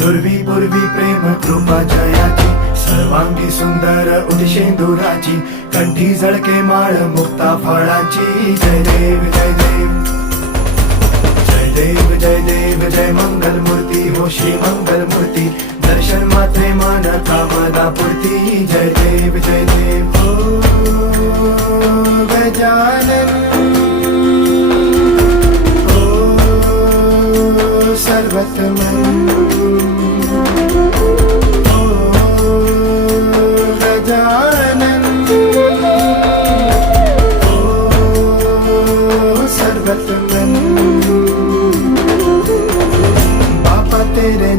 दुर्वी पूर्वी प्रेम कृपा जयाची, सर्वांगी सुंदर उदिशेंदुराची, कंठी झळके माळ मुक्ता फळाची. जय देव जय देव जय देव जय देव जय मंगल मूर्ती हो श्री मंगल मूर्ती, दर्शन मात्रे मान कामना पूर्ती. जय देव जय देव ओ गजानन ओ सर्वतमन ओ गजानन ओ सर्वतमन. बापा तेरे